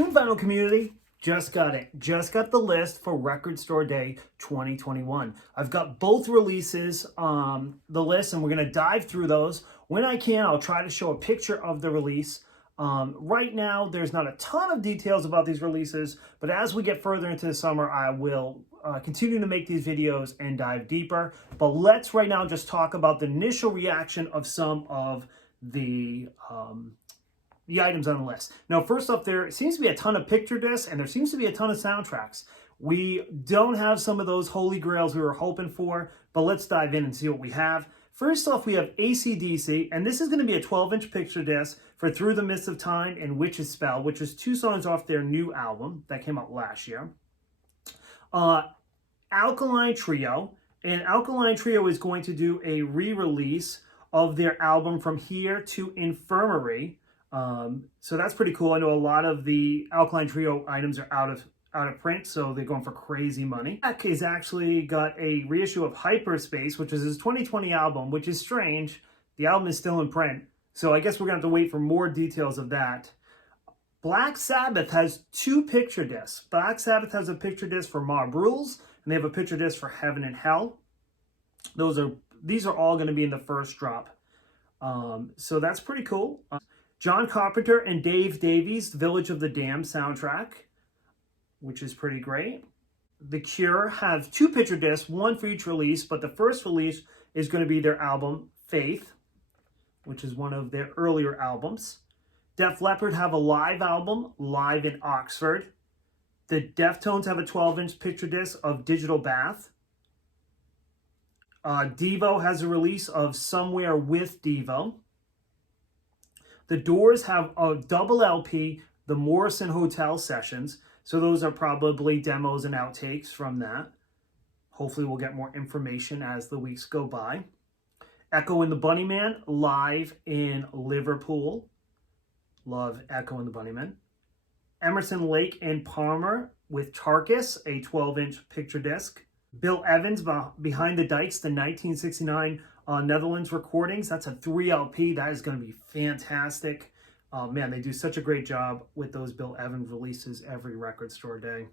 afternoon, vinyl community. Just got it. Just got the list for Record Store Day 2021. I've got both releases on the list, and we're going to dive through those. When I can, I'll try to show a picture of the release. Right now, there's not a ton of details about these releases, but as we get further into the summer, I will continue to make these videos and dive deeper. But let's right now just talk about the initial reaction of some of the items on the list. Now, first off, there seems to be a ton of picture discs and there seems to be a ton of soundtracks. We don't have some of those holy grails we were hoping for, but let's dive in and see what we have. First off, we have AC/DC, and this is going to be a 12-inch picture disc for Through the Mist of Time and Witch's Spell, which is 2 songs off their new album that came out last year. ALKALINE Trio, and ALKALINE Trio is going to do a re-release of their album From Here to Infirmary. So that's pretty cool. I know a lot of the ALKALINE Trio items are out of print, so they're going for crazy money. Jack has actually got a reissue of Hyperspace, which is his 2020 album, which is strange. The album is still in print, so I guess we're going to have to wait for more details of that. Black Sabbath has 2 picture discs. Black Sabbath has a picture disc for Mob Rules, and they have a picture disc for Heaven and Hell. These are all going to be in the first drop. So that's pretty cool. John Carpenter and Dave Davies' Village of the Damned soundtrack, which is pretty great. The Cure have 2 picture discs, 1 for each release, but the first release is going to be their album Faith, which is one of their earlier albums. Def Leppard have a live album, Live in Oxford. The Deftones have a 12-inch picture disc of Digital Bath. Devo has a release of Somewhere with Devo. The Doors have a double LP, The Morrison Hotel Sessions. So those are probably demos and outtakes from that. Hopefully we'll get more information as the weeks go by. Echo and the Bunnymen live in Liverpool. Love Echo and the Bunnymen. Emerson, Lake and Palmer with Tarkus, a 12-inch picture disc. Bill Evans, Behind the Dikes, the 1969 Netherlands recordings. That's a 3 LP. That is going to be fantastic. Man, they do such a great job with those Bill Evans releases every Record Store Day.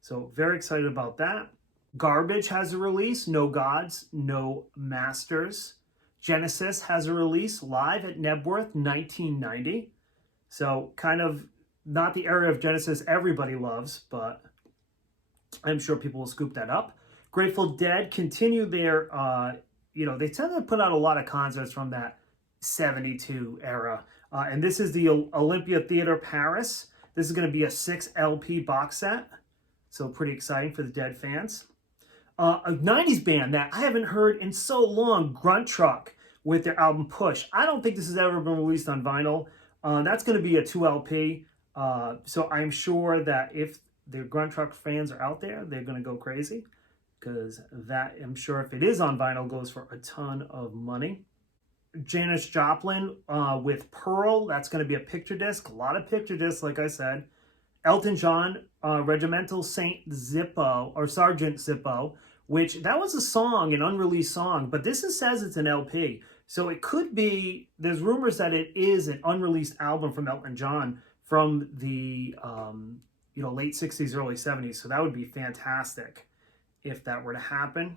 So very excited about that. Garbage has a release, No Gods, No Masters. Genesis has a release, live at Nebworth, 1990. So kind of not the area of Genesis everybody loves, but I'm sure people will scoop that up. Grateful Dead continue their, they tend to put out a lot of concerts from that 72 era. And this is the Olympia Theater Paris. This is going to be a 6 LP box set. So pretty exciting for the Dead fans. A 90s band that I haven't heard in so long, Grunt Truck, with their album Push. I don't think this has ever been released on vinyl. That's going to be a 2 LP. So I'm sure that if the Grunt Truck fans are out there, they're going to go crazy. Because that, I'm sure if it is on vinyl, goes for a ton of money. Janis Joplin with Pearl, that's going to be a picture disc. A lot of picture discs, like I said. Elton John, Regimental Saint Zippo, or Sergeant Zippo, which that was a song, an unreleased song, but this says it's an LP. So it could be, there's rumors that it is an unreleased album from Elton John from the late 60s, early 70s. So that would be fantastic if that were to happen.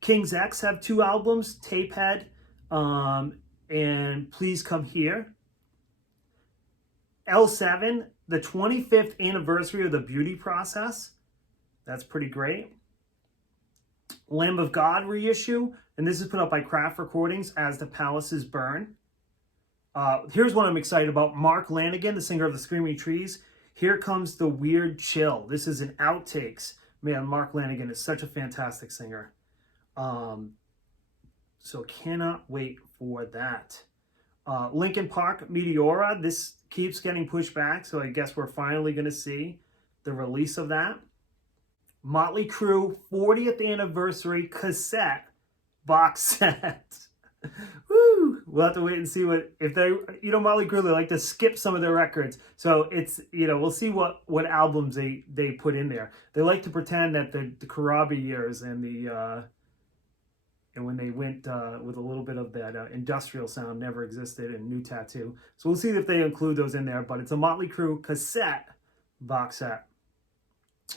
King's X have 2 albums, Tapehead and Please Come Here. L7, the 25th anniversary of the Beauty Process. That's pretty great. Lamb of God reissue, and this is put out by Craft Recordings, As the Palaces Burn. Here's what I'm excited about. Mark Lanigan, the singer of the Screaming Trees. Here Comes the Weird Chill. This is an outtakes. Man, Mark Lanigan is such a fantastic singer. So cannot wait for that. Linkin Park Meteora, this keeps getting pushed back, so I guess we're finally going to see the release of that. Motley Crue 40th anniversary cassette box set. Woo! We'll have to wait and see if they, Motley Crue, they like to skip some of their records. So it's, we'll see what albums they put in there. They like to pretend that the Karabi years and the and when they went with a little bit of that industrial sound, Never Existed, and New Tattoo. So we'll see if they include those in there, but it's a Motley Crue cassette box set.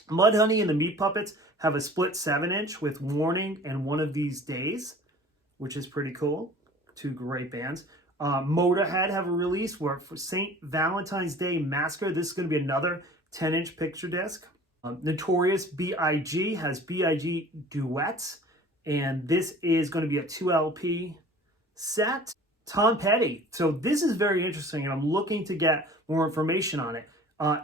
Mudhoney and the Meat Puppets have a split 7-inch with Warning and One of These Days, which is pretty cool. Two great bands. Motorhead have a release where for St. Valentine's Day Massacre, this is going to be another 10-inch picture disc. Notorious B.I.G. has B.I.G. Duets, and this is going to be a 2 LP set. Tom Petty. So this is very interesting, and I'm looking to get more information on it.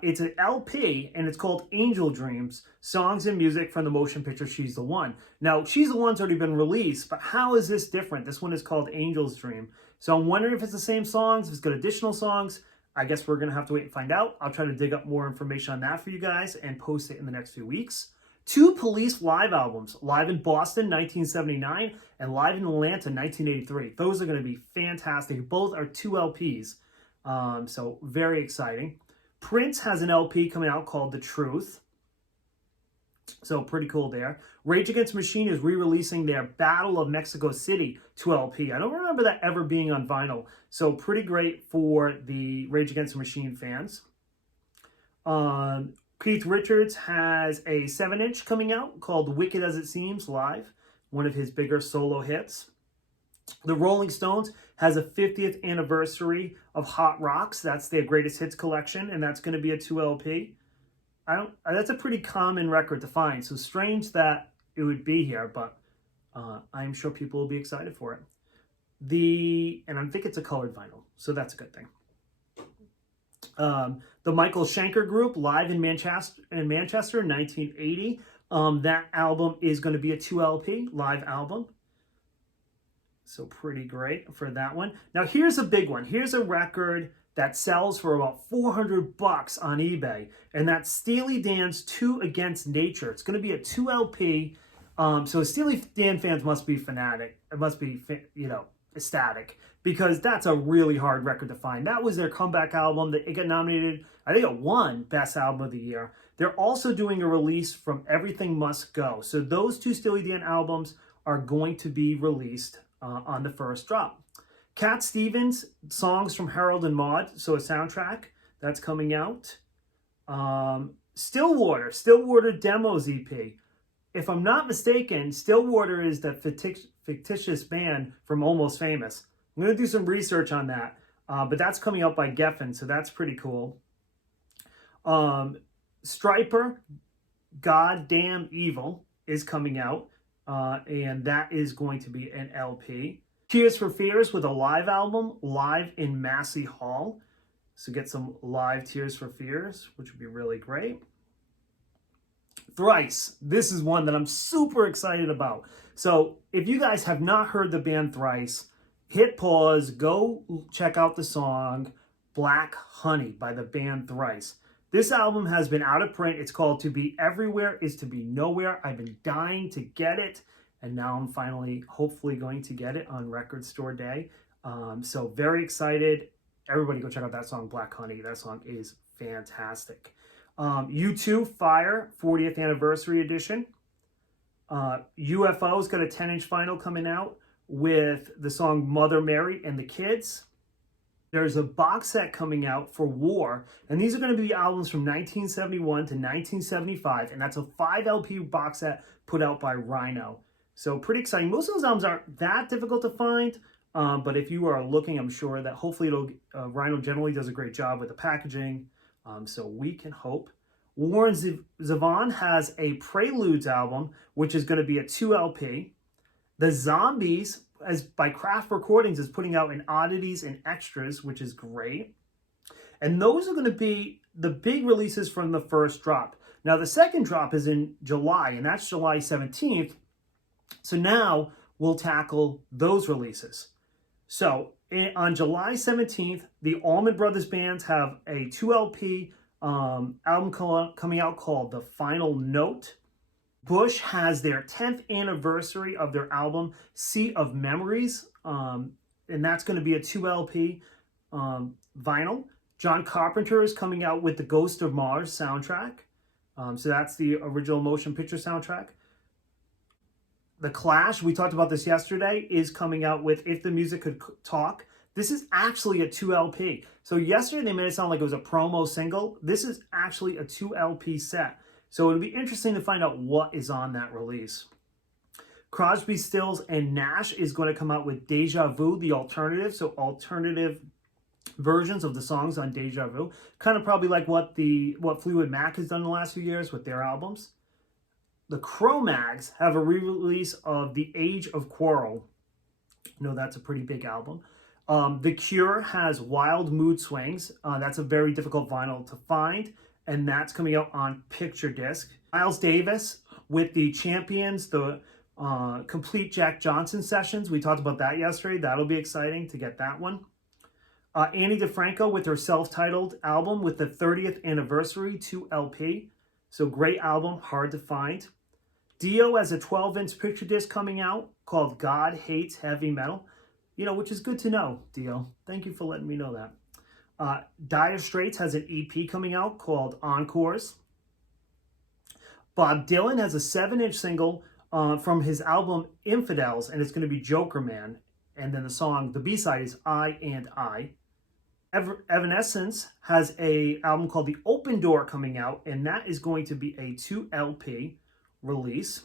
It's an LP, and it's called Angel Dreams, Songs and Music from the Motion Picture She's the One. Now, She's the One's already been released, but how is this different? This one is called Angel's Dream. So I'm wondering if it's the same songs, if it's got additional songs. I guess we're going to have to wait and find out. I'll try to dig up more information on that for you guys and post it in the next few weeks. 2 Police live albums, live in Boston, 1979, and live in Atlanta, 1983. Those are going to be fantastic. Both are 2 LPs, so very exciting. Prince has an LP coming out called The Truth. So pretty cool there. Rage Against the Machine is re-releasing their Battle of Mexico City 2 LP. I don't remember that ever being on vinyl. So pretty great for the Rage Against the Machine fans. Keith Richards has a 7-inch coming out called Wicked As It Seems Live. One of his bigger solo hits. The Rolling Stones has a 50th anniversary of Hot Rocks. That's their greatest hits collection, and that's going to be a 2 LP. That's a pretty common record to find, so strange that it would be here, but I'm sure people will be excited for it. And I think it's a colored vinyl, so that's a good thing. The Michael Schenker Group, live in Manchester, 1980. That album is going to be a 2 LP, live album. So pretty great for that one. Now here's a big one. Here's a record that sells for about $400 on eBay, and that's Steely Dan's 2 Against Nature. It's going to be a 2 LP. So Steely Dan fans must be fanatic. It must be, ecstatic, because that's a really hard record to find. That was their comeback album. It got nominated, I think it won Best Album of the Year. They're also doing a release from Everything Must Go. So those 2 Steely Dan albums are going to be released on the first drop. Cat Stevens, Songs from Harold and Maude, so a soundtrack that's coming out. Stillwater Demos EP. If I'm not mistaken, Stillwater is the fictitious band from Almost Famous. I'm going to do some research on that, but that's coming out by Geffen, so that's pretty cool. STRYPER, Goddamn Evil, is coming out, and that is going to be an LP. Tears for Fears with a live album, live in Massey Hall. So get some live Tears for Fears, which would be really great. Thrice. This is one that I'm super excited about. So if you guys have not heard the band Thrice, hit pause, go check out the song Black Honey by the band Thrice. This album has been out of print. It's called To Be Everywhere Is to Be Nowhere. I've been dying to get it, and now I'm finally, hopefully, going to get it on Record Store Day. So very excited. Everybody go check out that song, Black Honey. That song is fantastic. U2 Fire 40th Anniversary Edition. UFO's got a 10-inch vinyl coming out with the song Mother Mary and the Kids. There's a box set coming out for War, and these are going to be albums from 1971 to 1975, and that's a 5 LP box set put out by Rhino. So pretty exciting. Most of those albums aren't that difficult to find, but if you are looking, I'm sure that hopefully Rhino generally does a great job with the packaging, so we can hope. Warren Zevon has a Preludes album, which is going to be a 2 LP. The Zombies, as by Craft Recordings, is putting out an Oddities and Extras, which is great. And those are going to be the big releases from the first drop. Now, the second drop is in July, and that's July 17th. So now we'll tackle those releases. So on July 17th, the Allman Brothers bands have a 2 LP album coming out called The Final Note. Bush has their 10th anniversary of their album Sea of Memories, and that's going to be a 2 LP vinyl. John Carpenter is coming out with the Ghost of Mars soundtrack. So that's the original motion picture soundtrack. The Clash, we talked about this yesterday, is coming out with If the Music Could Talk. This is actually a 2 LP. So yesterday they made it sound like it was a promo single. This is actually a 2 LP set. So it'll be interesting to find out what is on that release. Crosby, Stills, and Nash is going to come out with Deja Vu, the alternative. So alternative versions of the songs on Deja Vu. Kind of probably like what Fleetwood Mac has done the last few years with their albums. The CRO-MAGS have a re-release of The Age of Quarrel. No, that's a pretty big album. The Cure has Wild Mood Swings. That's a very difficult vinyl to find, and that's coming out on picture disc. Miles Davis with the Champions, the complete Jack Johnson sessions. We talked about that yesterday. That'll be exciting to get that one. Annie DiFranco with her self-titled album with the 30th anniversary 2 LP. So great album, hard to find. Dio has a 12-inch picture disc coming out called God Hates Heavy Metal. You know, which is good to know, Dio. Thank you for letting me know that. Dire Straits has an EP coming out called Encores. Bob Dylan has a 7-inch single from his album Infidels, and it's going to be Joker Man. And then the B-side is I and I. Evanescence has an album called The Open Door coming out, and that is going to be a 2 LP release.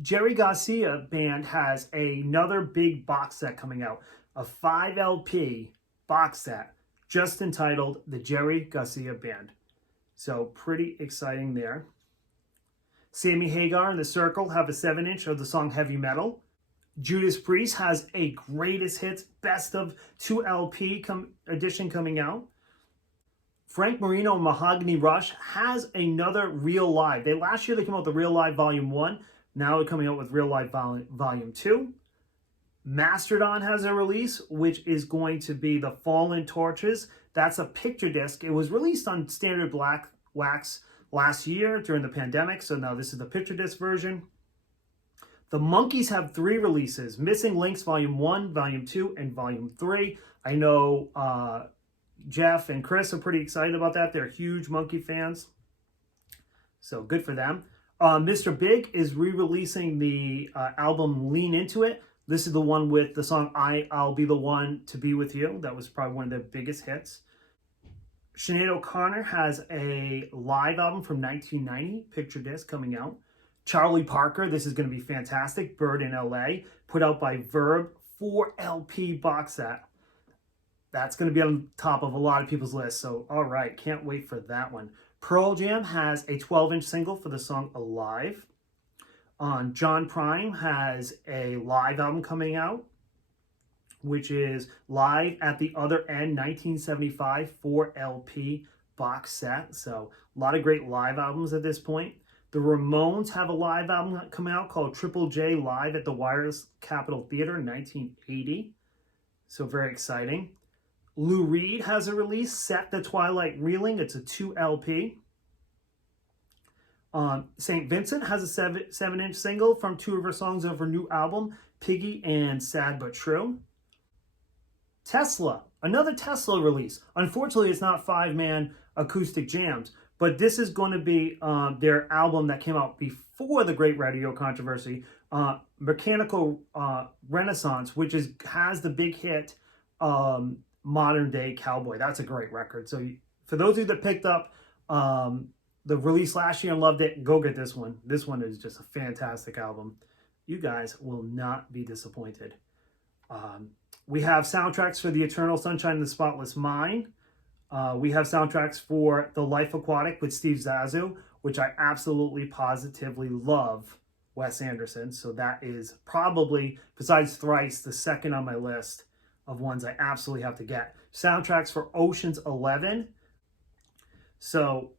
Jerry Garcia Band has another big box set coming out, a 5 LP box set just entitled The Jerry Garcia Band. So pretty exciting there. Sammy Hagar and The Circle have a 7-inch of the song Heavy Metal. Judas Priest has a Greatest Hits Best of 2 LP edition coming out. Frank Marino and Mahogany Rush has another Real Live. Last year they came out with the Real Live Volume 1. Now they're coming out with Real Live Volume 2. Mastodon has a release, which is going to be The Fallen Torches. That's a picture disc. It was released on standard black wax last year during the pandemic, so now this is the picture disc version. The Monkees have 3 releases, Missing Links Volume 1, Volume 2, and Volume 3. I know Jeff and Chris are pretty excited about that. They're huge Monkey fans, so good for them. Mr. Big is re-releasing the album Lean Into It. This is the one with the song I'll Be the One to Be With You. That was probably one of their biggest hits. Sinead O'Connor has a live album from 1990, picture disc, coming out. Charlie Parker, this is going to be fantastic. Bird in LA, put out by Verb, 4 LP box set. That's going to be on top of a lot of people's lists. So, all right, can't wait for that one. Pearl Jam has a 12-inch single for the song Alive. John Prine has a live album coming out, which is Live at the Other End, 1975, 4 LP box set. So a lot of great live albums at this point. The Ramones have a live album coming out called Triple J Live at the Wireless Capitol Theater in 1980. So very exciting. Lou Reed has a release, Set the Twilight Reeling. It's a 2 LP. St. Vincent has a 7-inch single from 2 of her songs of her new album, Piggy and Sad But True. Tesla, another Tesla release. Unfortunately, it's not 5-man acoustic jams, but this is going to be their album that came out before the Great Radio Controversy, Mechanical Renaissance, which has the big hit Modern Day Cowboy. That's a great record. So for those of you that picked up the release last year and loved it, go get this one. This one is just a fantastic album. You guys will not be disappointed. We have soundtracks for The Eternal Sunshine of the Spotless Mind. We have soundtracks for The Life Aquatic with Steve Zissou, which I absolutely positively love Wes Anderson. So that is probably, besides Thrice, the second on my list of ones I absolutely have to get. Soundtracks for Ocean's 11. So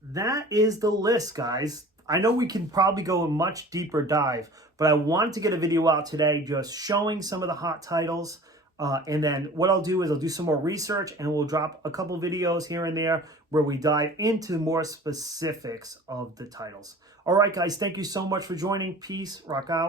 that is the list, guys. I know we can probably go a much deeper dive, but I wanted to get a video out today just showing some of the hot titles. And then what I'll do is I'll do some more research and we'll drop a couple videos here and there where we dive into more specifics of the titles. All right, guys, thank you so much for joining. Peace, rock out.